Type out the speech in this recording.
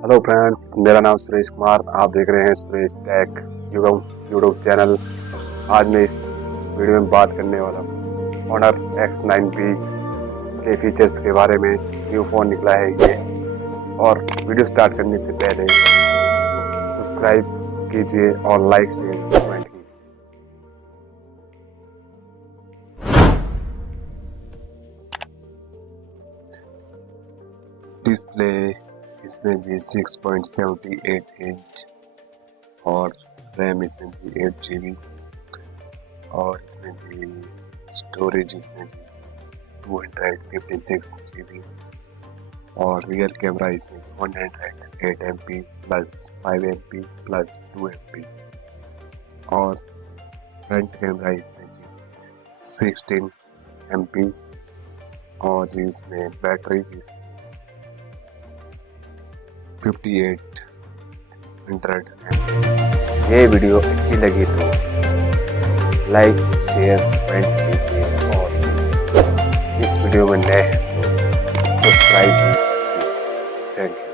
Hello friends, मेरा नाम सुरेश कुमार। आप देख रहे हैं सुरेश टेक युगम यूट्यूब चैनल। आज मैं इस वीडियो में बात करने वाला हूँ ऑनर X9b के फीचर्स के बारे में। न्यू फ़ोन निकला है ये, और वीडियो स्टार्ट करने से पहले सब्सक्राइब कीजिए और लाइक शेयर कमेंट कीजिए। डिस्प्ले इसमें जी 6.78 इंच और रैम इसमें जी 8 GB और इसमें जी स्टोरेज इसमें जी 256 GB और रियर कैमरा इसमें 108 MP plus 5 MP plus 2 MP और फ्रंट कैमरा इसमें जी 16 MP और जी इसमें बैटरी जी 5800 mAh। ये वीडियो अच्छी लगी तो लाइक शेयर कमेंट कीजिए और इस वीडियो में नए सब्सक्राइब कीजिए। Thank you.